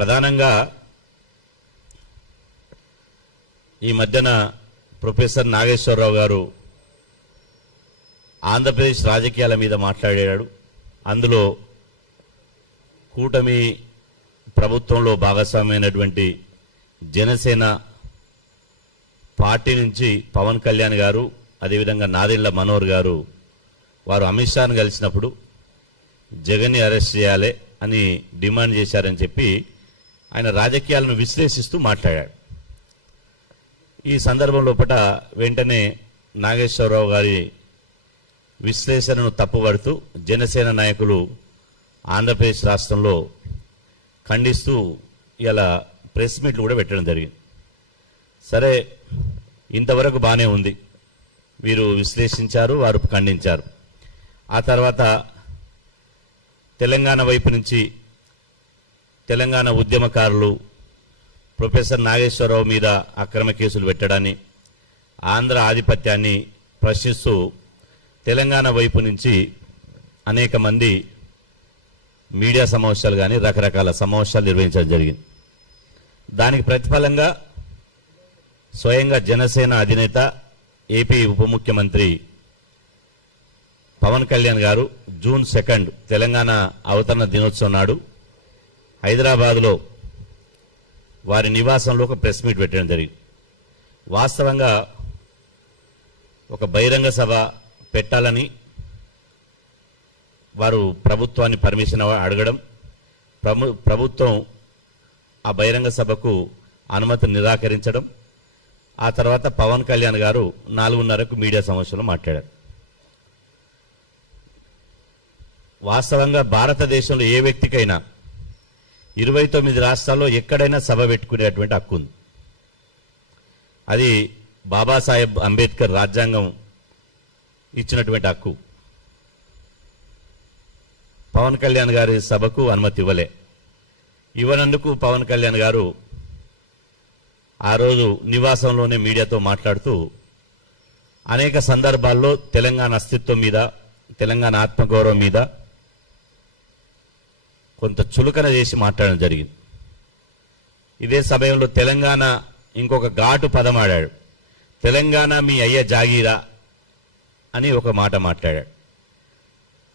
ప్రధానంగా ఈ మధ్యన ప్రొఫెసర్ నాగేశ్వరరావు గారు ఆంధ్రప్రదేశ్ రాజకీయాల మీద మాట్లాడాడు. అందులో కూటమి ప్రభుత్వంలో భాగస్వామైనటువంటి జనసేన పార్టీ నుంచి పవన్ కళ్యాణ్ గారు, అదేవిధంగా నాదెళ్ల మనోహర్ గారు వారు అమిత్ షాను కలిసినప్పుడు జగన్ని అరెస్ట్ చేయాలి అని డిమాండ్ చేశారని చెప్పి ఆయన రాజకీయాలను విశ్లేషిస్తూ మాట్లాడాడు. ఈ సందర్భంలో వెంటనే నాగేశ్వరరావు గారి విశ్లేషణను తప్పుపడుతూ జనసేన నాయకులు ఆంధ్రప్రదేశ్ రాష్ట్రంలో ఖండిస్తూ ఇలా ప్రెస్ మీట్లు కూడా పెట్టడం జరిగింది. సరే, ఇంతవరకు బాగానే ఉంది, వీరు విశ్లేషించారు, వారు ఖండించారు. ఆ తర్వాత తెలంగాణ వైపు నుంచి తెలంగాణ ఉద్యమకారులు ప్రొఫెసర్ నాగేశ్వరరావు మీద అక్రమ కేసులు పెట్టడాన్ని, ఆంధ్ర ఆధిపత్యాన్ని ప్రశ్నిస్తూ తెలంగాణ వైపు నుంచి అనేక మంది మీడియా సమావేశాలు కానీ రకరకాల సమావేశాలు నిర్వహించడం జరిగింది. దానికి ప్రతిఫలంగా స్వయంగా జనసేన అధినేత ఏపీ ఉప ముఖ్యమంత్రి పవన్ కళ్యాణ్ గారు జూన్ 2 తెలంగాణ అవతరణ దినోత్సవం నాడు హైదరాబాద్లో వారి నివాసంలో ఒక ప్రెస్ మీట్ పెట్టడం జరిగింది. వాస్తవంగా ఒక బహిరంగ సభ పెట్టాలని వారు ప్రభుత్వాన్ని పర్మిషన్ అడగడం, ప్రభుత్వం ఆ బహిరంగ సభకు అనుమతి నిరాకరించడం, ఆ తర్వాత పవన్ కళ్యాణ్ గారు 4:30కు మీడియా సమావేశంలో మాట్లాడారు. వాస్తవంగా భారతదేశంలో ఏ వ్యక్తికైనా 29 రాష్ట్రాల్లో ఎక్కడైనా సభ పెట్టుకునేటువంటి హక్కు ఉంది. అది బాబాసాహెబ్ అంబేద్కర్ రాజ్యాంగం ఇచ్చినటువంటి హక్కు. పవన్ కళ్యాణ్ గారి సభకు అనుమతి ఇవ్వనందుకు పవన్ కళ్యాణ్ గారు ఆ రోజు నివాసంలోనే మీడియాతో మాట్లాడుతూ అనేక సందర్భాల్లో తెలంగాణ అస్తిత్వం మీద, తెలంగాణ ఆత్మగౌరవం మీద కొంత చులకన చేసి మాట్లాడడం జరిగింది. ఇదే సమయంలో తెలంగాణ ఇంకొక ఘాటు పదం ఆడాడు. తెలంగాణ మీ అయ్య జాగీరా అని ఒక మాట మాట్లాడాడు.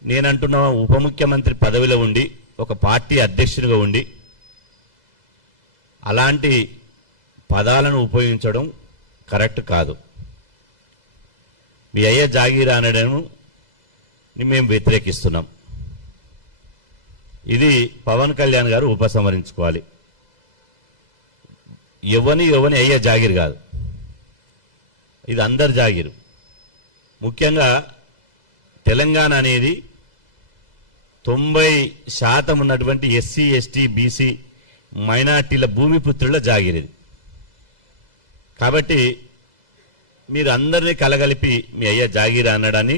నేనంటున్న ఉప ముఖ్యమంత్రి పదవిలో ఉండి, ఒక పార్టీ అధ్యక్షునిగా ఉండి అలాంటి పదాలను ఉపయోగించడం కరెక్ట్ కాదు. మీ అయ్య జాగీరా అనడం మేము వ్యతిరేకిస్తున్నాం. ఇది పవన్ కళ్యాణ్ గారు ఉపసంహరించుకోవాలి. ఎవని అయ్యే జాగీర్ కాదు, ఇది అందరి జాగీరు. ముఖ్యంగా తెలంగాణ అనేది 90% ఉన్నటువంటి ఎస్సీ, ఎస్టీ, బీసీ మైనార్టీల భూమిపుత్రుల జాగీర్ ఇది. కాబట్టి మీరు అందరినీ కలగలిపి మీ అయ్యా జాగీర్ అనడాన్ని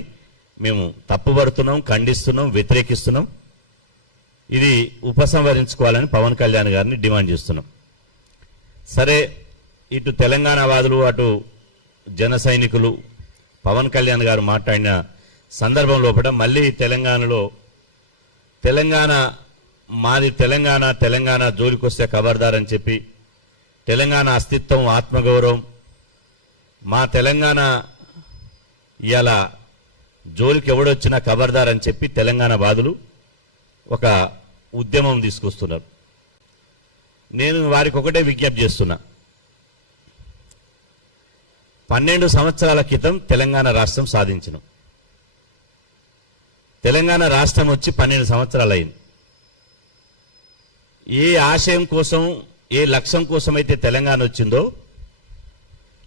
మేము తప్పుపడుతున్నాం, ఖండిస్తున్నాం, వ్యతిరేకిస్తున్నాం. ఇది ఉపసంహరించుకోవాలని పవన్ కళ్యాణ్ గారిని డిమాండ్ చేస్తున్నాం. సరే, ఇటు తెలంగాణ వాదులు, అటు జన సైనికులు పవన్ కళ్యాణ్ గారు మాట్లాడిన సందర్భంలో మళ్ళీ తెలంగాణలో మాది తెలంగాణ జోలికొస్తే ఖబర్దార్ అని చెప్పి, తెలంగాణ అస్తిత్వం, ఆత్మగౌరవం, మా తెలంగాణ ఇవాళ జోలికి ఎవడొచ్చినా ఖబర్దార్ అని చెప్పి తెలంగాణ వాదులు ఒక ఉద్యమం తీసుకొస్తున్నారు. నేను వారికి ఒకటే విజ్ఞప్తి చేస్తున్నా. 12 సంవత్సరాల క్రితం తెలంగాణ రాష్ట్రం సాధించినాం. తెలంగాణ రాష్ట్రం వచ్చి 12 సంవత్సరాలు అయింది. ఏ ఆశయం కోసం, ఏ లక్ష్యం కోసం అయితే తెలంగాణ వచ్చిందో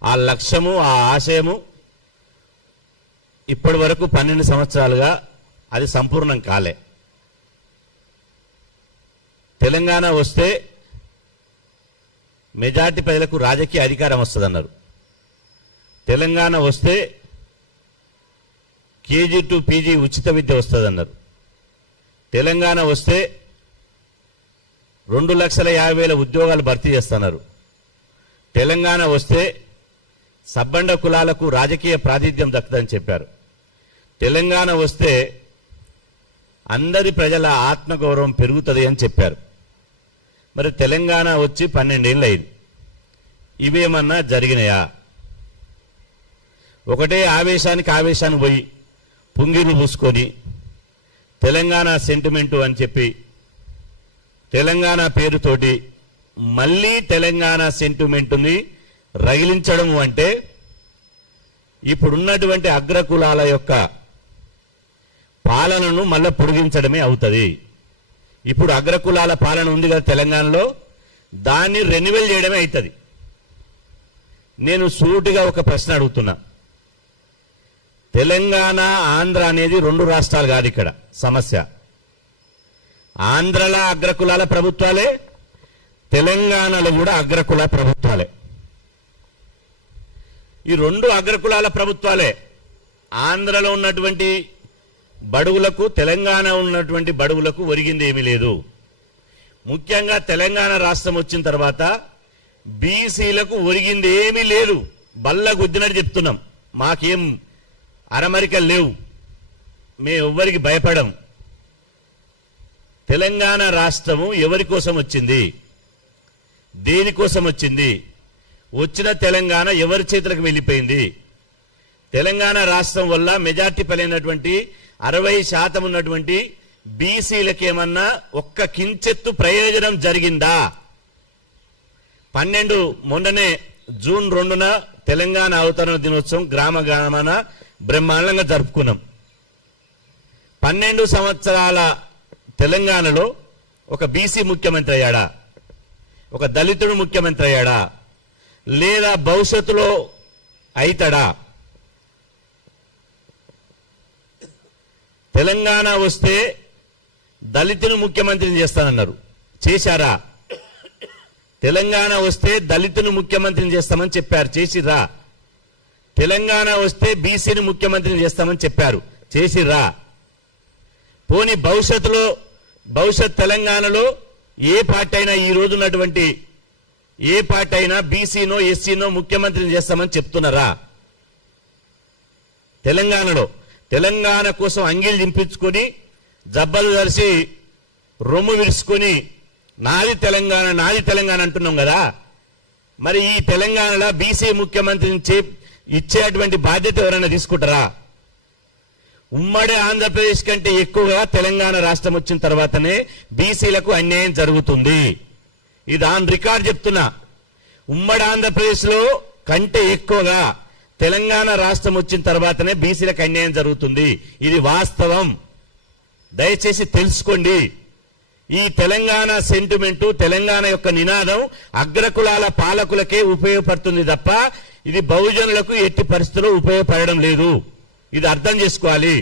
ఆ లక్ష్యము, ఆ ఆశయము ఇప్పటి వరకు 12 సంవత్సరాలుగా అది సంపూర్ణం కాలే. తెలంగాణ వస్తే మెజార్టీ ప్రజలకు రాజకీయ అధికారం వస్తుందన్నారు. తెలంగాణ వస్తే కేజీ టు పీజీ ఉచిత విద్య వస్తుందన్నారు. తెలంగాణ వస్తే 2,50,000 ఉద్యోగాలు భర్తీ చేస్తున్నారు. తెలంగాణ వస్తే సబ్బండ కులాలకు రాజకీయ ప్రాతినిధ్యం దక్కుతుందని చెప్పారు. తెలంగాణ వస్తే అందరి ప్రజల ఆత్మగౌరవం పెరుగుతుంది అని చెప్పారు. మరి తెలంగాణ వచ్చి 12 ఏళ్ళు అయింది. ఇవేమన్నా జరిగినాయా? ఒకటే ఆవేశానికి పోయి పుంగిలు పూసుకొని తెలంగాణ సెంటిమెంటు అని చెప్పి తెలంగాణ పేరుతోటి మళ్ళీ తెలంగాణ సెంటిమెంటుని రగిలించడం అంటే ఇప్పుడున్నటువంటి అగ్రకులాల యొక్క పాలనను మళ్ళీ పొడిగించడమే అవుతుంది. ఇప్పుడు అగ్రకులాల పాలన ఉంది కదా తెలంగాణలో, దాన్ని రెన్యువల్ చేయడమే అవుతుంది. నేను సూటిగా ఒక ప్రశ్న అడుగుతున్నా. తెలంగాణ ఆంధ్ర అనేది 2 రాష్ట్రాలు కాదు ఇక్కడ సమస్య. ఆంధ్రలో అగ్రకులాల ప్రభుత్వాలే, తెలంగాణలో కూడా అగ్రకుల ప్రభుత్వాలే. ఈ 2 అగ్రకులాల ప్రభుత్వాలే. ఆంధ్రలో ఉన్నటువంటి బడుగులకు, తెలంగాణ ఉన్నటువంటి బడుగులకు ఒరిగింది ఏమీ లేదు. ముఖ్యంగా తెలంగాణ రాష్ట్రం వచ్చిన తర్వాత బీసీలకు ఒరిగింది ఏమీ లేదు. బల్ల గుద్దినట్టు చెప్తున్నాం. మాకేం అరమరికలు లేవు, మేము ఎవ్వరికి భయపడం. తెలంగాణ రాష్ట్రము ఎవరి కోసం వచ్చింది, దేనికోసం వచ్చింది, వచ్చిన తెలంగాణ ఎవరి చేతులకు వెళ్ళిపోయింది? తెలంగాణ రాష్ట్రం వల్ల మెజార్టీ పలైనటువంటి 60% ఉన్నటువంటి బీసీలకు ఏమన్నా ఒక్క కించెత్తు ప్రయోజనం జరిగిందా? 12 మొన్ననే జూన్ 2న తెలంగాణ అవతరణ దినోత్సవం గ్రామ గ్రామాన బ్రహ్మాండంగా జరుపుకున్నాం. 12 సంవత్సరాల తెలంగాణలో ఒక బీసీ ముఖ్యమంత్రి అయ్యాడా? ఒక దళితుడు ముఖ్యమంత్రి అయ్యాడా? లేదా భవిష్యత్తులో అయితాడా? తెలంగాణ వస్తే దళితుని ముఖ్యమంత్రిని చేస్తానన్నారు, చేశారా? తెలంగాణ వస్తే దళితుని ముఖ్యమంత్రిని చేస్తామని చెప్పారు, చేసిర్రా? తెలంగాణ వస్తే బీసీని ముఖ్యమంత్రిని చేస్తామని చెప్పారు, చేసిర్రా? పోనీ భవిష్యత్ తెలంగాణలో ఏ పార్టీ అయినా, ఈ రోజు ఉన్నటువంటి ఏ పార్టీ అయినా బీసీనో ఎస్సీనో ముఖ్యమంత్రిని చేస్తామని చెప్తున్నారా? తెలంగాణలో తెలంగాణ కోసం అంగీలు దింపించుకొని జబ్బలు కలిసి రొమ్ము విరుచుకొని నాది తెలంగాణ అంటున్నాం కదా. మరి ఈ తెలంగాణలో బీసీ ముఖ్యమంత్రిని ఇచ్చేటువంటి బాధ్యత ఎవరైనా తీసుకుంటారా? ఉమ్మడి ఆంధ్రప్రదేశ్ కంటే ఎక్కువగా తెలంగాణ రాష్ట్రం వచ్చిన తర్వాతనే బీసీలకు అన్యాయం జరుగుతుంది. ఇది ఆన్ రికార్డ్ చెప్తున్నా. ఉమ్మడి ఆంధ్రప్రదేశ్ లో కంటే ఎక్కువగా తెలంగాణ రాష్ట్రం వచ్చిన తర్వాతనే బీసీలకు అన్యాయం జరుగుతుంది. ఇది వాస్తవం, దయచేసి తెలుసుకోండి. ఈ తెలంగాణ సెంటిమెంటు, తెలంగాణ యొక్క నినాదం అగ్రకులాల పాలకులకే ఉపయోగపడుతుంది తప్ప ఇది బహుజనులకు ఎట్టి పరిస్థితుల్లో ఉపయోగపడడం లేదు. ఇది అర్థం చేసుకోవాలి.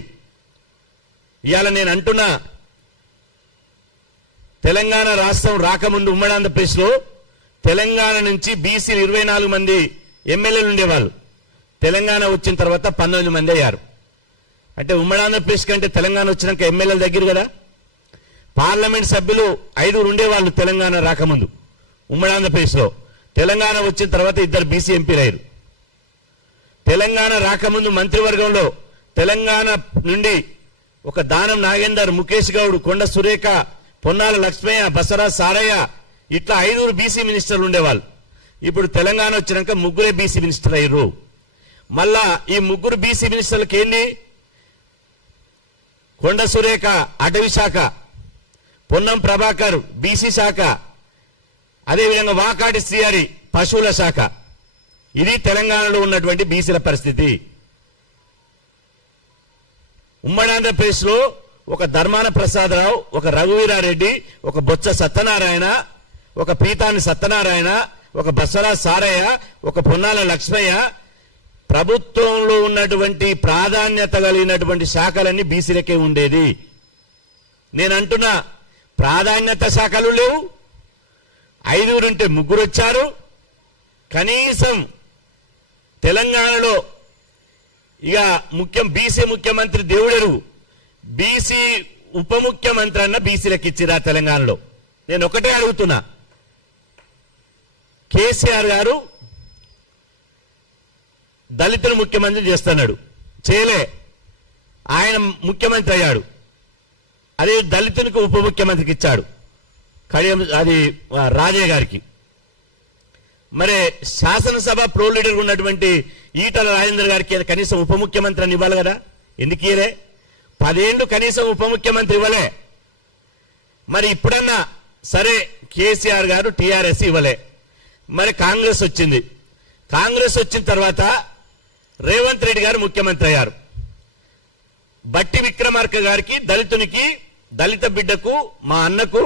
ఇవాళ నేను అంటున్నా, తెలంగాణ రాష్ట్రం రాకముందు ఉమ్మడి ఆంధ్రప్రదేశ్ లో తెలంగాణ నుంచి బీసీలు 24 మంది ఎమ్మెల్యేలు ఉండేవాళ్ళు. తెలంగాణ వచ్చిన తర్వాత 19 మంది అయ్యారు. అంటే ఉమ్మడి ఆంధ్రప్రదేశ్ కంటే తెలంగాణ వచ్చినాక ఎమ్మెల్యేల దగ్గర కదా. పార్లమెంట్ సభ్యులు 5 ఉండేవాళ్ళు తెలంగాణ రాకముందు ఉమ్మడి ఆంధ్రప్రదేశ్ లో. తెలంగాణ వచ్చిన తర్వాత 2 బీసీ ఎంపీలు అయ్యారు. తెలంగాణ రాకముందు మంత్రివర్గంలో తెలంగాణ నుండి ఒక దానం నాగేందర్, ముఖేష్ గౌడ్, కొండ సురేఖ, పొన్నాల లక్ష్మయ్య, బసవరాజ్ సారయ్య, ఇట్లా 5 బీసీ మినిస్టర్లు ఉండేవాళ్ళు. ఇప్పుడు తెలంగాణ వచ్చినాక 3 బీసీ మినిస్టర్ అయ్యారు. మళ్ళా ఈ 3 బీసీ మినిస్టర్లకు ఏంటి? కొండ సురేఖ అటవీ శాఖ, పొన్నం ప్రభాకర్ బీసీ శాఖ, అదేవిధంగా వాకాటి శ్రీహరి పశువుల శాఖ. ఇది తెలంగాణలో ఉన్నటువంటి బీసీల పరిస్థితి. ఉమ్మడి ఆంధ్రప్రదేశ్ లో ఒక ధర్మాన ప్రసాదరావు, ఒక రఘువీరారెడ్డి, ఒక బొత్స సత్యనారాయణ, ఒక పీతాని సత్యనారాయణ, ఒక బసవరాజ్ సారయ్య, ఒక పొన్నాల లక్ష్మయ్య, ప్రభుత్వంలో ఉన్నటువంటి ప్రాధాన్యత కలిగినటువంటి శాఖలన్నీ బీసీలకే ఉండేది. నేను అంటున్నా, ప్రాధాన్యత శాఖలు లేవు. 5 ఉంటే 3 వచ్చారు. కనీసం తెలంగాణలో ఇక బీసీ ముఖ్యమంత్రి దేవుడెరు, బీసీ ఉప ముఖ్యమంత్రి అన్న బీసీలకు ఇచ్చిరా తెలంగాణలో? నేను ఒకటే అడుగుతున్నా, కేసీఆర్ గారు దళితులు ముఖ్యమంత్రి చేస్తున్నాడు, చేయలే. ఆయన ముఖ్యమంత్రి అయ్యాడు, అదే దళితునికి ఉప ముఖ్యమంత్రికి ఇచ్చాడు. కడియం అది రాజయ్య గారికి. మరి శాసనసభ ప్రో లీడర్ ఉన్నటువంటి ఈటల రాజేందర్ గారికి కనీసం ఉప ముఖ్యమంత్రి అని ఇవ్వాలి కదా, ఎందుకు ఇవ్వలే? 10 ఏళ్ళు కనీసం ఉప ముఖ్యమంత్రి ఇవ్వలే. మరి ఇప్పుడన్నా సరే కేసీఆర్ గారు టీఆర్ఎస్ ఇవ్వలే, మరి కాంగ్రెస్ వచ్చింది. కాంగ్రెస్ వచ్చిన తర్వాత రేవంత్ రెడ్డి గారు ముఖ్యమంత్రి అయ్యారు. బట్టి విక్రమార్క గారికి దళితునికి, దళిత బిడ్డకు, మా అన్నకు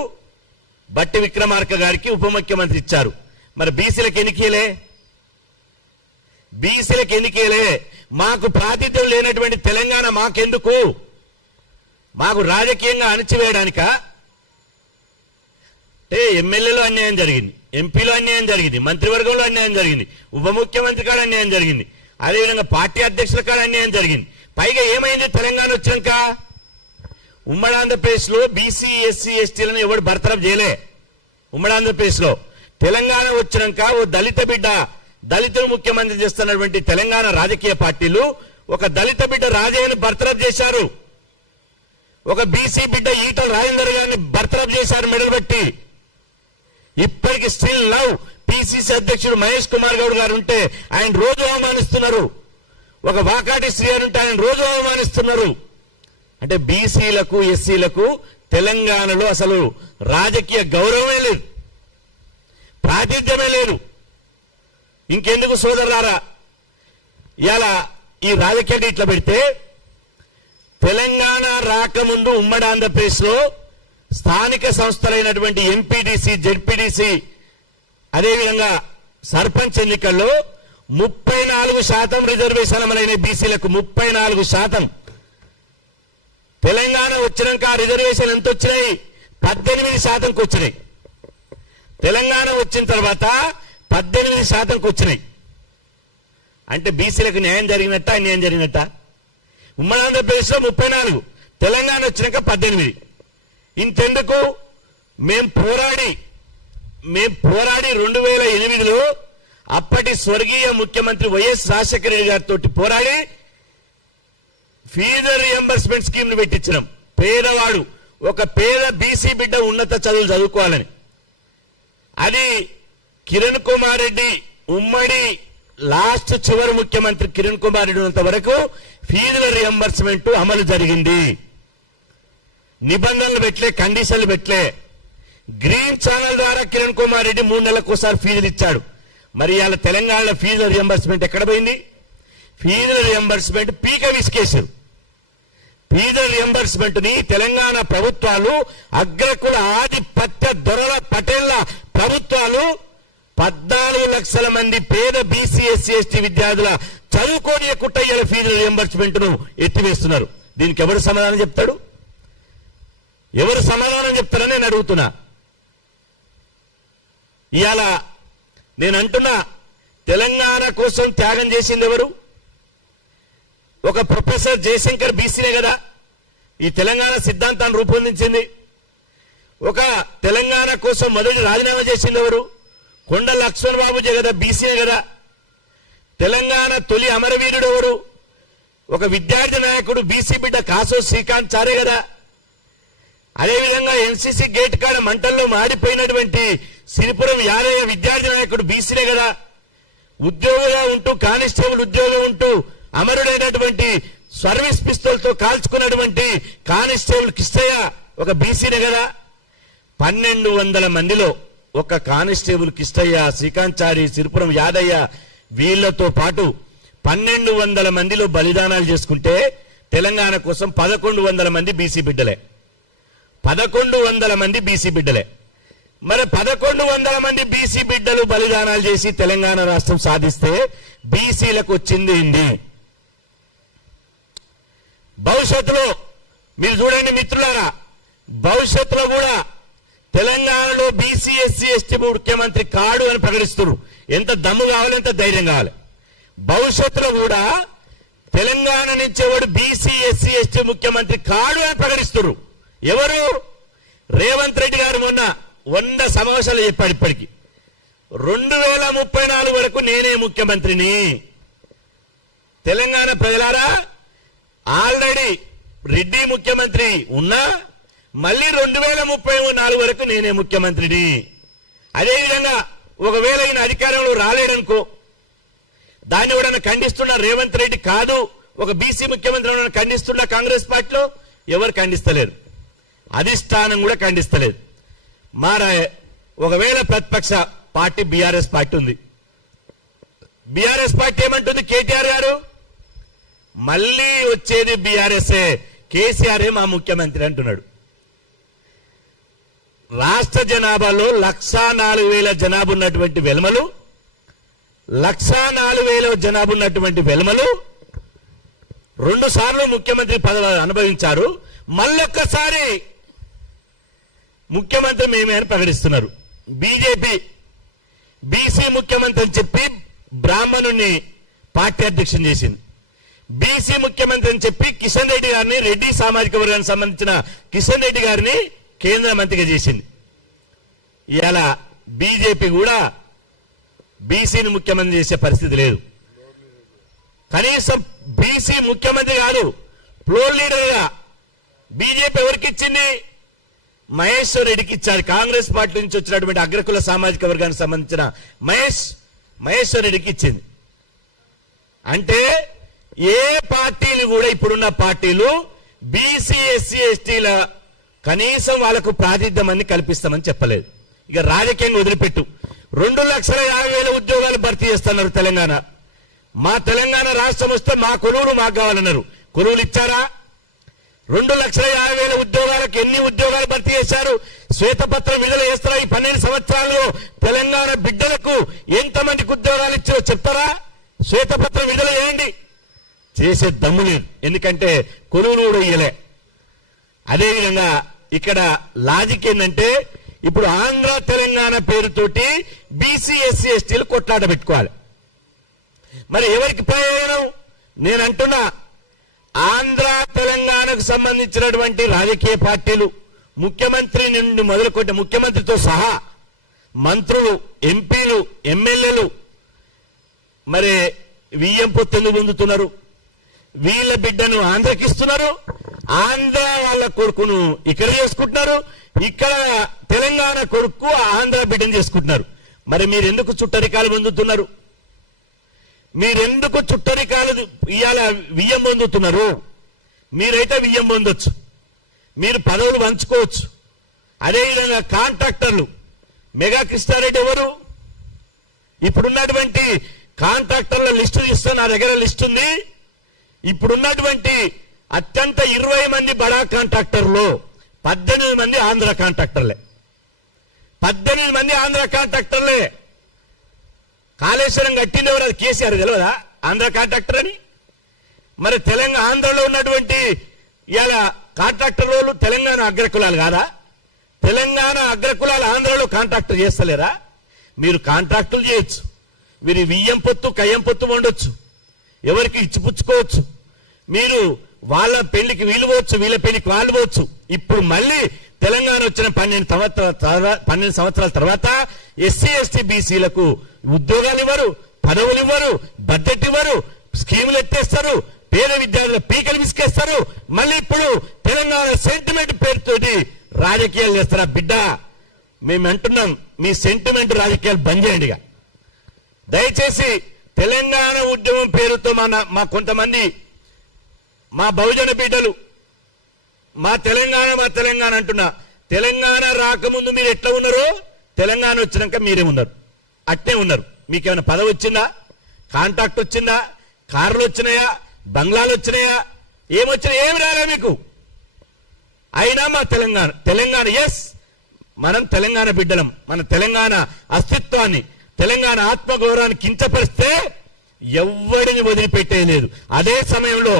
బట్టి విక్రమార్క గారికి ఉప ముఖ్యమంత్రి ఇచ్చారు. మరి బీసీలకు ఎన్నికలే, బీసీలకు ఎన్నికలే. మాకు ప్రాతిథ్యం లేనటువంటి తెలంగాణ మాకెందుకు? మాకు రాజకీయంగా అణచివేయడానిక? ఎమ్మెల్యేలో అన్యాయం జరిగింది, ఎంపీలో అన్యాయం జరిగింది, మంత్రివర్గంలో అన్యాయం జరిగింది, ఉప ముఖ్యమంత్రి కాడ అన్యాయం జరిగింది, అదేవిధంగా పార్టీ అధ్యక్షుల కాడ అన్యాయం జరిగింది. పైగా ఏమైంది? తెలంగాణ వచ్చినాక ఉమ్మడి ఆంధ్రప్రదేశ్ లో బీసీ, ఎస్సీ, ఎస్టీలను ఎవడు బర్తరఫ్ చేయలే. ఉమ్మడి ఆంధ్రప్రదేశ్ లో తెలంగాణ వచ్చినాక ఓ దళిత బిడ్డ, దళితులు ముఖ్యమంత్రి చేస్తున్నటువంటి తెలంగాణ రాజకీయ పార్టీలు ఒక దళిత బిడ్డ రాజయ్యను బర్తరఫ్ చేశారు, ఒక బీసీ బిడ్డ ఈటల రాజేందర్ గారిని బర్తరఫ్ చేశారు మెడలు బట్టి. ఇప్పటికి స్టిల్ నౌ పిసిసి అధ్యక్షుడు మహేష్ కుమార్ గౌడ్ గారు ఉంటే ఆయన రోజు అవమానిస్తున్నారు, ఒక వాకాటి శ్రీహరి ఉంటే ఆయన రోజు అవమానిస్తున్నారు. అంటే బీసీలకు, ఎస్సీలకు తెలంగాణలో అసలు రాజకీయ గౌరవమే లేదు, ప్రాతిథ్యమే లేదు. ఇంకెందుకు సోదరులారా ఇవాళ ఈ రాజకీయాన్ని ఇట్లా పెడితే, తెలంగాణ రాకముందు ఉమ్మడి ఆంధ్రప్రదేశ్ లో స్థానిక సంస్థలైనటువంటి ఎంపీడీసీ, జెడ్పీడీసీ, అదేవిధంగా సర్పంచ్ ఎన్నికల్లో 34% రిజర్వేషన్ అమలైన బీసీలకు 34%. తెలంగాణ వచ్చినాక ఆ రిజర్వేషన్ ఎంత వచ్చినాయి? 18%కు వచ్చినాయి. తెలంగాణ వచ్చిన తర్వాత 18%కు వచ్చినాయి. అంటే బీసీలకు న్యాయం జరిగినట్ట, అన్యాయం జరిగినట్ట? ఉమ్మడి ఆంధ్రప్రదేశ్ లో 34, తెలంగాణ వచ్చినాక 18. ఇంతెందుకు? మేం పోరాడి 2008లో అప్పటి స్వర్గీయ ముఖ్యమంత్రి వైఎస్ రాజశేఖర రెడ్డి గారితో పోరాడి ఫీజు రియంబర్స్మెంట్ స్కీమ్ ను పెట్టించినాం. పేదవాడు, ఒక పేద బీసీ బిడ్డ ఉన్నత చదువులు చదువుకోవాలని. అది కిరణ్ కుమార్ రెడ్డి ఉమ్మడి లాస్ట్ చివరి ముఖ్యమంత్రి కిరణ్ కుమార్ రెడ్డి ఉన్నంత వరకు ఫీజుల రియంబర్స్మెంట్ అమలు జరిగింది. నిబంధనలు పెట్టలే, కండిషన్లు పెట్టలే. గ్రీన్ ఛానల్ ద్వారా కిరణ్ కుమార్ రెడ్డి 3 నెలలకు ఒకసారి ఫీజులు ఇచ్చాడు. మరి ఇవాళ తెలంగాణలో ఫీజుల రియంబర్స్మెంట్ ఎక్కడ పోయింది? ఫీజుల రియంబర్స్మెంట్ పీక విసికేశారు. ఫీజుల రియంబర్స్మెంట్ ని తెలంగాణ ప్రభుత్వాలు, అగ్రకుల ఆధిపత్య దొరల పటేళ్ల ప్రభుత్వాలు 14 లక్షల మంది పేద బీసీ, ఎస్సీ, ఎస్టీ విద్యార్థుల చదువుకోనియకుండా ఇవాళ ఫీజుల రియంబర్స్మెంట్ ను ఎత్తివేస్తున్నారు. దీనికి ఎవరు సమాధానం చెప్తాడు? ఎవరు సమాధానం చెప్తారని నేను అడుగుతున్నా. ఇవాళ నేను అంటున్నా, తెలంగాణ కోసం త్యాగం చేసింది ఎవరు? ఒక ప్రొఫెసర్ జయశంకర్ బీసీనే కదా ఈ తెలంగాణ సిద్ధాంతాన్ని రూపొందించింది. ఒక తెలంగాణ కోసం మొదటి రాజీనామా చేసింది ఎవరు? కొండ లక్ష్మణ్ బాబు కదా, బీసీనే కదా. తెలంగాణ తొలి అమరవీరుడు ఎవరు? ఒక విద్యార్థి నాయకుడు బీసీ బిడ్డ కాసో శ్రీకాంత్ చారే కదా. అదేవిధంగా ఎన్సీసీ గేట్ కాడ మంటల్లో మాడిపోయినటువంటి సిరిపురం యాదయ్య విద్యార్థి నాయకుడు బీసీనే కదా. ఉద్యోగుగా ఉంటూ, కానిస్టేబుల్ ఉద్యోగం ఉంటూ అమరుడైనటువంటి సర్వీస్ పిస్తోల్ తో కాల్చుకున్నటువంటి కానిస్టేబుల్ కిష్టయ్య ఒక బీసీనే కదా. 1200 మందిలో ఒక కానిస్టేబుల్ కిష్టయ్య, శ్రీకాంత్ చారి, సిరిపురం యాదయ్య వీళ్లతో పాటు 1200 మందిలో బలిదానాలు చేసుకుంటే తెలంగాణ కోసం 1100 మంది బీసీ బిడ్డలే. 1100 మంది బీసీ బిడ్డలే. మరి 1100 మంది బీసీ బిడ్డలు బలిదానాలు చేసి తెలంగాణ రాష్ట్రం సాధిస్తే బీసీలకు వచ్చింది ఏంది? భవిష్యత్తులో మీరు చూడండి మిత్రులారా, భవిష్యత్తులో కూడా తెలంగాణలో బీసీ, ఎస్సీ, ఎస్టీ ముఖ్యమంత్రి కాడు అని ప్రకటిస్తున్నారు. ఎంత దమ్ము కావాలి, ఎంత ధైర్యం కావాలి. భవిష్యత్తులో కూడా తెలంగాణ నుంచి ఎవడు బీసీ, ఎస్సీ, ఎస్టీ ముఖ్యమంత్రి కాడు అని ప్రకటిస్తున్నారు. ఎవరు? రేవంత్ రెడ్డి గారు మొన్న 100 సమావేశాలు చెప్పాడు. ఇప్పటికి 2034 వరకు నేనే ముఖ్యమంత్రిని. తెలంగాణ ప్రజలారా, ఆల్రెడీ రెడ్డి ముఖ్యమంత్రి ఉన్నా మళ్ళీ 2034 వరకు నేనే ముఖ్యమంత్రిని. అదేవిధంగా ఒకవేళ ఈయన అధికారంలో రాలేడనుకో, దాన్ని ఎవడన్నా ఖండిస్తున్న రేవంత్ రెడ్డి కాదు ఒక బీసీ ముఖ్యమంత్రి ఎవడన్నా ఖండిస్తున్న కాంగ్రెస్ పార్టీలో ఎవరు ఖండిస్తలేరు, అధిష్టానం కూడా ఖండిస్తలేదు. ఒకవేళ ప్రతిపక్ష పార్టీ బీఆర్ఎస్ పార్టీ ఉంది. బీఆర్ఎస్ పార్టీ ఏమంటుంది? కేటీఆర్ గారు మళ్ళీ వచ్చేది బీఆర్ఎస్ఏ, కేసీఆర్ మా ముఖ్యమంత్రి అంటున్నాడు. రాష్ట్ర జనాభాలో 104,000 జనాభా ఉన్నటువంటి వెల్మలు 104,000 జనాభా ఉన్నటువంటి వెల్మలు 2 సార్లు ముఖ్యమంత్రి పదవి అనుభవించారు. మళ్ళొక్కసారి ముఖ్యమంత్రి మేమే అని ప్రకటిస్తున్నారు. బీజేపీ బీసీ ముఖ్యమంత్రి అని చెప్పి బ్రాహ్మణుని పార్టీ అధ్యక్షుని చేసింది. బీసీ ముఖ్యమంత్రి అని చెప్పి కిషన్ రెడ్డి గారిని, రెడ్డి సామాజిక వర్గానికి సంబంధించిన కిషన్ రెడ్డి గారిని కేంద్ర మంత్రిగా చేసింది. ఇవాళ బీజేపీ కూడా బీసీని ముఖ్యమంత్రి చేసే పరిస్థితి లేదు. కనీసం బీసీ ముఖ్యమంత్రి కాదు, ఫ్లోర్ లీడర్గా బీజేపీ ఎవరికి ఇచ్చింది? మహేశ్వర్ రెడ్డికి ఇచ్చారు. కాంగ్రెస్ పార్టీ నుంచి వచ్చినటువంటి అగ్రకుల సామాజిక వర్గానికి సంబంధించిన మహేశ్వర్ రెడ్డికి ఇచ్చింది. అంటే ఏ పార్టీలు కూడా ఇప్పుడున్న పార్టీలు బీసీ ఎస్సీ ఎస్టీల కనీసం వాళ్ళకు ప్రాతినిధ్యం కల్పిస్తామని చెప్పలేదు. ఇక రాజకీయంగా వదిలిపెట్టు. 2,50,000 ఉద్యోగాలు భర్తీ చేస్తున్నారు తెలంగాణ. మా తెలంగాణ రాష్ట్రం వస్తే మా కొలువులు మాకు కావాలన్నారు. కొలువులు ఇచ్చారా? 2,50,000 ఉద్యోగాలకు ఎన్ని ఉద్యోగాలు భర్తీ చేశారు? శ్వేతపత్రం విడుదల చేస్తారా? ఈ 12 సంవత్సరాల్లో తెలంగాణ బిడ్డలకు ఎంతమందికి ఉద్యోగాలు ఇచ్చారో చెప్తారా? శ్వేతపత్రం విడుదల చేయండి. చేసే దమ్ము లేదు, ఎందుకంటే కొలువులు కూడా ఇయ్యలే. అదేవిధంగా ఇక్కడ లాజిక్ ఏంటంటే, ఇప్పుడు ఆంధ్ర తెలంగాణ పేరుతోటి బీసీ ఎస్సీ ఎస్టీలు కొట్లాట పెట్టుకోవాలి. మరి ఎవరికి ప్రయోజనం? నేను అంటున్నా, ఆంధ్ర తెలంగాణకు సంబంధించినటువంటి రాజకీయ పార్టీలు ముఖ్యమంత్రి నుండి మొదలుకొంటే ముఖ్యమంత్రితో సహా మంత్రులు, ఎంపీలు, ఎమ్మెల్యేలు మరి వియ్యం పొత్తు ఎందుకు పొందుతున్నారు? వీళ్ళ బిడ్డను ఆంధ్రకి ఇస్తున్నారు, ఆంధ్ర వాళ్ళ కొడుకును ఇక్కడ చేసుకుంటున్నారు, ఇక్కడ తెలంగాణ కొడుకు ఆంధ్ర బిడ్డను చేసుకుంటున్నారు. మరి మీరెందుకు చుట్టరికాలు పొందుతున్నారు? మీరెందుకు చుట్టరికాలు ఇవాళ వియ్యం పొందుతున్నారు? మీరైతే వియ్యం పొందొచ్చు, మీరు పదవులు పంచుకోవచ్చు. అదేవిధంగా కాంట్రాక్టర్లు, మెగా కృష్ణారెడ్డి ఎవరు? ఇప్పుడున్నటువంటి కాంట్రాక్టర్ల లిస్టు తీస్తే నా దగ్గర లిస్ట్ ఉంది. ఇప్పుడున్నటువంటి అత్యంత 20 మంది బడా కాంట్రాక్టర్లు 18 మంది ఆంధ్ర కాంట్రాక్టర్లే. 18 మంది ఆంధ్ర కాంట్రాక్టర్లే. కాళేశ్వరం కట్టింది ఎవరు? అది కేసీఆర్ తెలియదా ఆంధ్ర కాంట్రాక్టర్ అని? మరి తెలంగాణ ఆంధ్రలో ఉన్నటువంటి ఇవాళ కాంట్రాక్టర్ వాళ్ళు తెలంగాణ అగ్రకులాలు కాదా? తెలంగాణ అగ్రకులాలు ఆంధ్రలో కాంట్రాక్టర్ చేస్తలేరా? మీరు కాంట్రాక్టులు చేయొచ్చు, మీరు వియ్యం పొత్తు కయ్యం పొత్తు ఉండొచ్చు, ఎవరికి ఇచ్చిపుచ్చుకోవచ్చు. మీరు వాళ్ళ పెళ్లికి వీలు పోవచ్చు, వీళ్ళ పెళ్లికి వాళ్ళు పోవచ్చు. ఇప్పుడు మళ్ళీ తెలంగాణ వచ్చిన 12 సంవత్సరాల తర్వాత ఎస్సీ ఎస్టీ బీసీలకు ఉద్యోగాలు ఇవ్వరు, పదవులు ఇవ్వరు, బడ్జెట్ ఇవ్వరు, స్కీములు ఎత్తేస్తారు, పేద విద్యార్థుల పీకలు విసికేస్తారు. మళ్ళీ ఇప్పుడు తెలంగాణ సెంటిమెంట్ పేరుతోటి రాజకీయాలు చేస్తారా? బిడ్డ, మేము అంటున్నాం, మీ సెంటిమెంట్ రాజకీయాలు బంద్ చేయండి. దయచేసి తెలంగాణ ఉద్యమం పేరుతో మా కొంతమంది మా బహుజన బిడ్డలు మా తెలంగాణ అంటున్నా. తెలంగాణ రాకముందు మీరు ఎట్లా ఉన్నారో తెలంగాణ వచ్చినాక మీరే ఉన్నారు, అట్టే ఉన్నారు. మీకేమైనా పదవి వచ్చిందా? కాంట్రాక్ట్ వచ్చిందా? కార్లు వచ్చినాయా? బంగ్లాలు వచ్చినాయా? ఏమొచ్చినా? ఏమి రాలే మీకు. అయినా మా తెలంగాణ ఎస్, మనం తెలంగాణ బిడ్డలం. మన తెలంగాణ అస్తిత్వాన్ని, తెలంగాణ ఆత్మగౌరవాన్ని కించపరిస్తే ఎవ్వడిని వదిలిపెట్టేయలేదు. అదే సమయంలో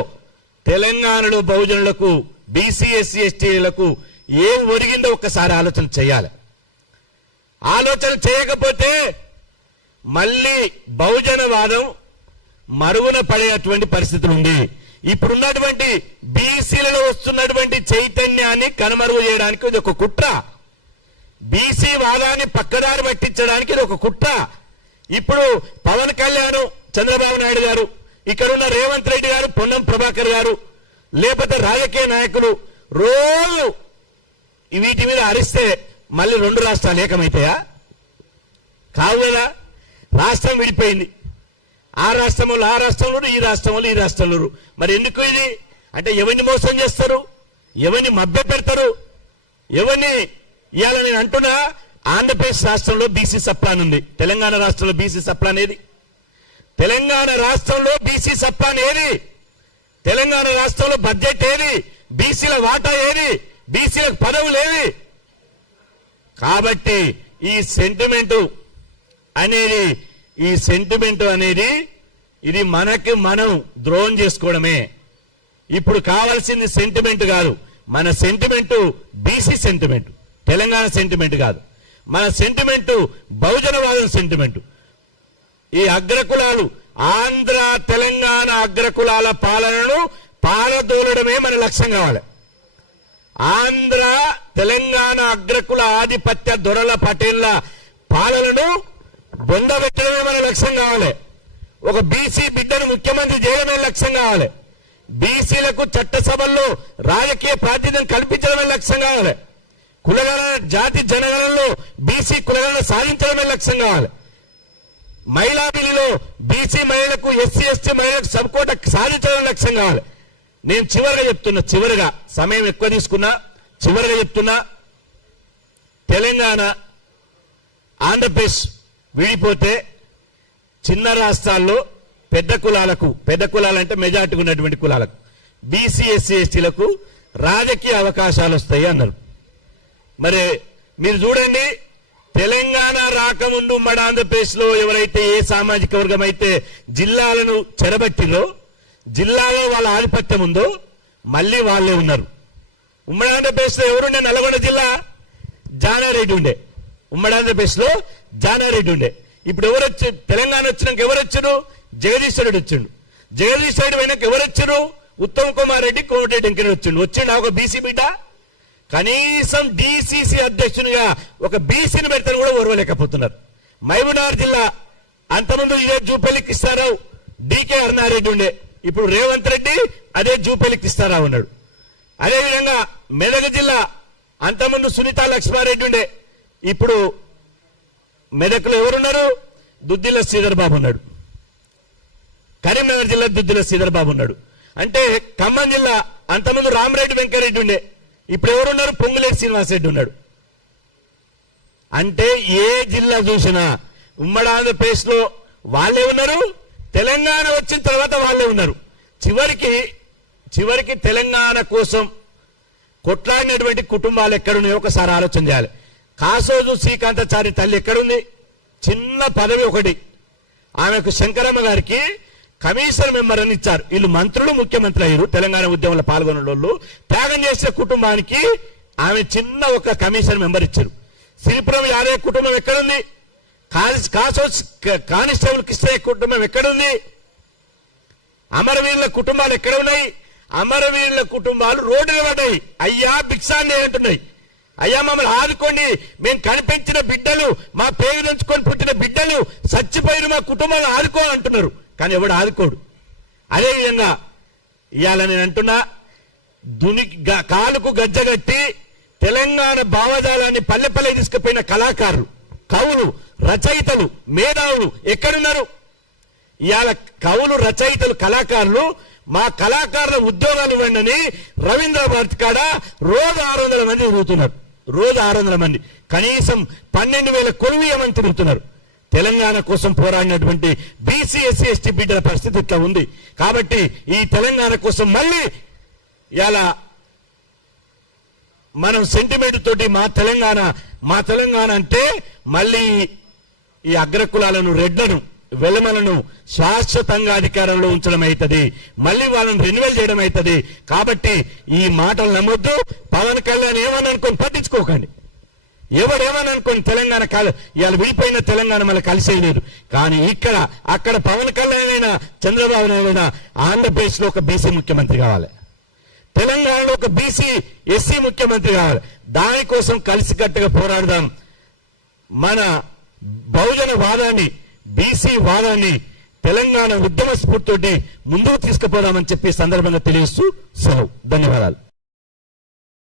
తెలంగాణలో బహుజనులకు, బీసీ ఎస్సీ ఎస్టీలకు ఏం ఒరిగిందో ఒక్కసారి ఆలోచన చేయాలి. ఆలోచన చేయకపోతే మళ్ళీ బహుజనవాదం మరుగున పడేటువంటి పరిస్థితులు ఉంది. ఇప్పుడున్నటువంటి బీసీలలో వస్తున్నటువంటి చైతన్యాన్ని కనుమరుగు చేయడానికి ఇది ఒక కుట్ర. బీసీ వాదాన్ని పక్కదారి పట్టించడానికి ఇది ఒక కుట్ర. ఇప్పుడు పవన్ కళ్యాణ్, చంద్రబాబు నాయుడు గారు, ఇక్కడున్న రేవంత్ రెడ్డి గారు, పొన్నం ప్రభాకర్ గారు, లేకపోతే రాజకీయ నాయకులు రోజు వీటి మీద అరిస్తే మళ్ళీ రెండు రాష్ట్రాలు ఏకమైతాయా? కావు కదా. రాష్ట్రం విడిపోయింది, ఆ రాష్ట్రంలో ఆ రాష్ట్రంలో, ఈ రాష్ట్రంలో ఈ రాష్ట్రంలో. మరి ఎందుకు ఇది అంటే ఎవరిని మోసం చేస్తారు, ఎవరిని మభ్య పెడతారు, ఎవరిని? ఇవాళ నేను అంటున్నా, ఆంధ్రప్రదేశ్ రాష్ట్రంలో బీసీ సప్లాన్ ఉంది, తెలంగాణ రాష్ట్రంలో బీసీ సప్లాన్ ఏది? తెలంగాణ రాష్ట్రంలో బీసీ సప్లాన్ ఏది? తెలంగాణ రాష్ట్రంలో బడ్జెట్ ఏది? బీసీల వాటా ఏది? బీసీలకు పదవులు ఏవి? కాబట్టి ఈ సెంటిమెంట్ అనేది ఇది మనకి మనం ద్రోహం చేసుకోవడమే. ఇప్పుడు కావాల్సింది సెంటిమెంట్ కాదు, మన sentiment BC sentiment, Telangana sentiment కాదు. మన సెంటిమెంట్ బహుజనవాదం సెంటిమెంట్. ఈ అగ్రకులాలు, ఆంధ్ర తెలంగాణ అగ్రకులాల పాలనను పాలదోలడమే మన లక్ష్యం కావాలి. ఆంధ్ర తెలంగాణ అగ్రకుల ఆధిపత్య దొరల పటేళ్ల పాలనను బొందబెట్టడమే మన లక్ష్యం కావాలి. ఒక బీసీ బిడ్డను ముఖ్యమంత్రి చేయడమే లక్ష్యం కావాలి. బీసీలకు చట్టసభల్లో రాజకీయ ప్రాతినిధ్యం కల్పించడమే లక్ష్యం కావాలి. కులగణన, జాతి జనగణనలో బీసీ కులగణన సాధించడమే లక్ష్యం కావాలి. మహిళా బిల్లులో బీసీ మహిళలకు, ఎస్సీ ఎస్టీ మహిళలకు సబ్కోట సాధించడం లక్ష్యం కావాలి. నేను చివరిగా సమయం ఎక్కువ తీసుకున్నా, చివరిగా చెప్తున్నా, తెలంగాణ ఆంధ్రప్రదేశ్ విడిపోతే చిన్న రాష్ట్రాల్లో పెద్ద కులాలంటే మెజార్టీ ఉన్నటువంటి కులాలకు, బీసీ ఎస్సీ ఎస్టీలకు రాజకీయ అవకాశాలు వస్తాయి అన్నారు. మరి మీరు చూడండి, తెలంగాణ రాకముందు ఉమ్మడి ఆంధ్రప్రదేశ్ లో ఎవరైతే ఏ సామాజిక వర్గం అయితే జిల్లాలను చెరబట్టిలో, జిల్లాలో వాళ్ళ ఆధిపత్యం ఉందో మళ్ళీ వాళ్ళే ఉన్నారు. ఉమ్మడి ఆంధ్రప్రదేశ్ లో ఎవరుండే? నల్గొండ జిల్లా జానారెడ్డి ఉండే, ఉమ్మడి ఆంధ్రప్రదేశ్ లో జానారెడ్డి ఉండే. ఇప్పుడు ఎవరు వచ్చి తెలంగాణ వచ్చినాక ఎవరు వచ్చారు? జగదీశ్వర్ రెడ్డి వచ్చిండు. జగదీశ్వర్ రెడ్డి వెనక ఎవరు వచ్చారు? ఉత్తమ్ కుమార్ రెడ్డి, కోమటిరెడ్డి వెంకరెడ్డి వచ్చిండు. ఒక బీసీ బిడ్డ కనీసం డిసిసి అధ్యక్షునిగా ఒక బీసీని పెడతారు కూడా ఓర్వలేకపోతున్నారు. మహబూబ్నగర్ జిల్లా అంతకుముందు ఇదే జూపల్లి కృష్ణారావు, డికే అరుణారెడ్డి ఉండే, ఇప్పుడు రేవంత్ రెడ్డి అదే జూపల్లి కృష్ణారావు ఉన్నాడు. అదేవిధంగా మెదక్ జిల్లా అంతకుముందు సునీతా లక్ష్మారెడ్డి ఉండే, ఇప్పుడు మెదక్లో ఎవరున్నారు? దుద్దిల్ల శ్రీధర్ బాబు ఉన్నాడు. కరీంనగర్ జిల్లా దుద్దిల్ల శ్రీధర్ బాబు ఉన్నాడు. అంటే ఖమ్మం జిల్లా అంతకుముందు రామరెడ్డి వెంకరెడ్డి ఉండే, ఇప్పుడు ఎవరున్నారు? పొంగులేటి శ్రీనివాసరెడ్డి ఉన్నాడు. అంటే ఏ జిల్లా చూసినా ఉమ్మడి ఆంధ్రప్రదేశ్ లో వాళ్ళే ఉన్నారు, తెలంగాణ వచ్చిన తర్వాత వాళ్ళే ఉన్నారు. చివరికి తెలంగాణ కోసం కొట్లాడినటువంటి కుటుంబాలు ఎక్కడున్నాయో ఒకసారి ఆలోచన చేయాలి. కాసోజు శ్రీకాంతాచారి తల్లి ఎక్కడుంది? చిన్న పదవి ఒకటి. ఆమెకు శంకరమ్మ గారికి కమిషనర్ మెంబర్ అని ఇచ్చారు. వీళ్ళు మంత్రులు, ముఖ్యమంత్రి అయ్యారు. తెలంగాణ ఉద్యమంలో పాల్గొన్న వాళ్ళు త్యాగం చేసే కుటుంబానికి ఆమె చిన్న ఒక కమిషనర్ మెంబర్ ఇచ్చారు. సిరిపురం యాదయ్య కుటుంబం ఎక్కడుంది? కానిస్టేబుల్ కృష్ణయ్య కుటుంబం ఎక్కడుంది? అమరవీరుల కుటుంబాలు ఎక్కడ ఉన్నాయి? అమరవీరుల కుటుంబాలు రోడ్డున పడ్డాయి. అయ్యా భిక్షాన్ని అంటున్నాయి. అయ్యా మమ్మల్ని ఆదుకోండి, మేము కనిపించిన బిడ్డలు, మా పేరు నంచుకొని పుట్టిన బిడ్డలు చచ్చిపోయిన మా కుటుంబాలను ఆదుకో అంటున్నారు. కానీ ఎవడు ఆదుకోడు. అదేవిధంగా ఇవాళ నేను అంటున్నా, కాలుకు గజ్జగట్టి తెలంగాణ భావజాలాన్ని పల్లె తీసుకుపోయిన కళాకారులు, కవులు, రచయితలు, మేధావులు ఎక్కడున్నారు? ఇవాళ కవులు, రచయితలు, కళాకారులు మా కళాకారుల ఉద్యోగాలు ఇవ్వండి రవీంద్ర భారతి కాడ రోజు 600 మంది తిరుగుతున్నారు. రోజు 600 మంది, కనీసం 12,000 కొలువు ఇవ్వమని తిరుగుతున్నారు. తెలంగాణ కోసం పోరాడినటువంటి బీసీ ఎస్సీ ఎస్టీ బిడ్డల పరిస్థితి ఇట్లా ఉంది. కాబట్టి ఈ తెలంగాణ కోసం మళ్ళీ ఇలా మనం సెంటిమెంట్ తోటి మా తెలంగాణ అంటే మళ్ళీ ఈ అగ్రకులాలను, రెడ్లను, వెలమలను శాశ్వతంగా అధికారంలో ఉంచడం అవుతుంది. మళ్ళీ వాళ్ళని రెన్యువల్ చేయడం అవుతుంది. కాబట్టి ఈ మాటలు నమ్మొద్దు. పవన్ కళ్యాణ్ ఏమని అనుకొని పట్టించుకోకండి. ఎవడేమని అనుకోని తెలంగాణ ఇవాళ విడిపోయిన తెలంగాణ మళ్ళీ కలిసేయలేదు. కానీ అక్కడ పవన్ కళ్యాణ్ అయినా, చంద్రబాబు నాయుడు అయినా ఆంధ్రప్రదేశ్ లో ఒక బీసీ ముఖ్యమంత్రి కావాలి, తెలంగాణలో ఒక బీసీ ఎస్సీ ముఖ్యమంత్రి కావాలి. దానికోసం కలిసికట్టుగా పోరాడదాం. మన బహుజన వాదాన్ని, బీసీ వాదాన్ని తెలంగాణ ఉద్యమ స్ఫూర్తితోటి ముందుకు తీసుకుపోదామని చెప్పి సందర్భంగా తెలియజేస్తూ సెలవు. ధన్యవాదాలు.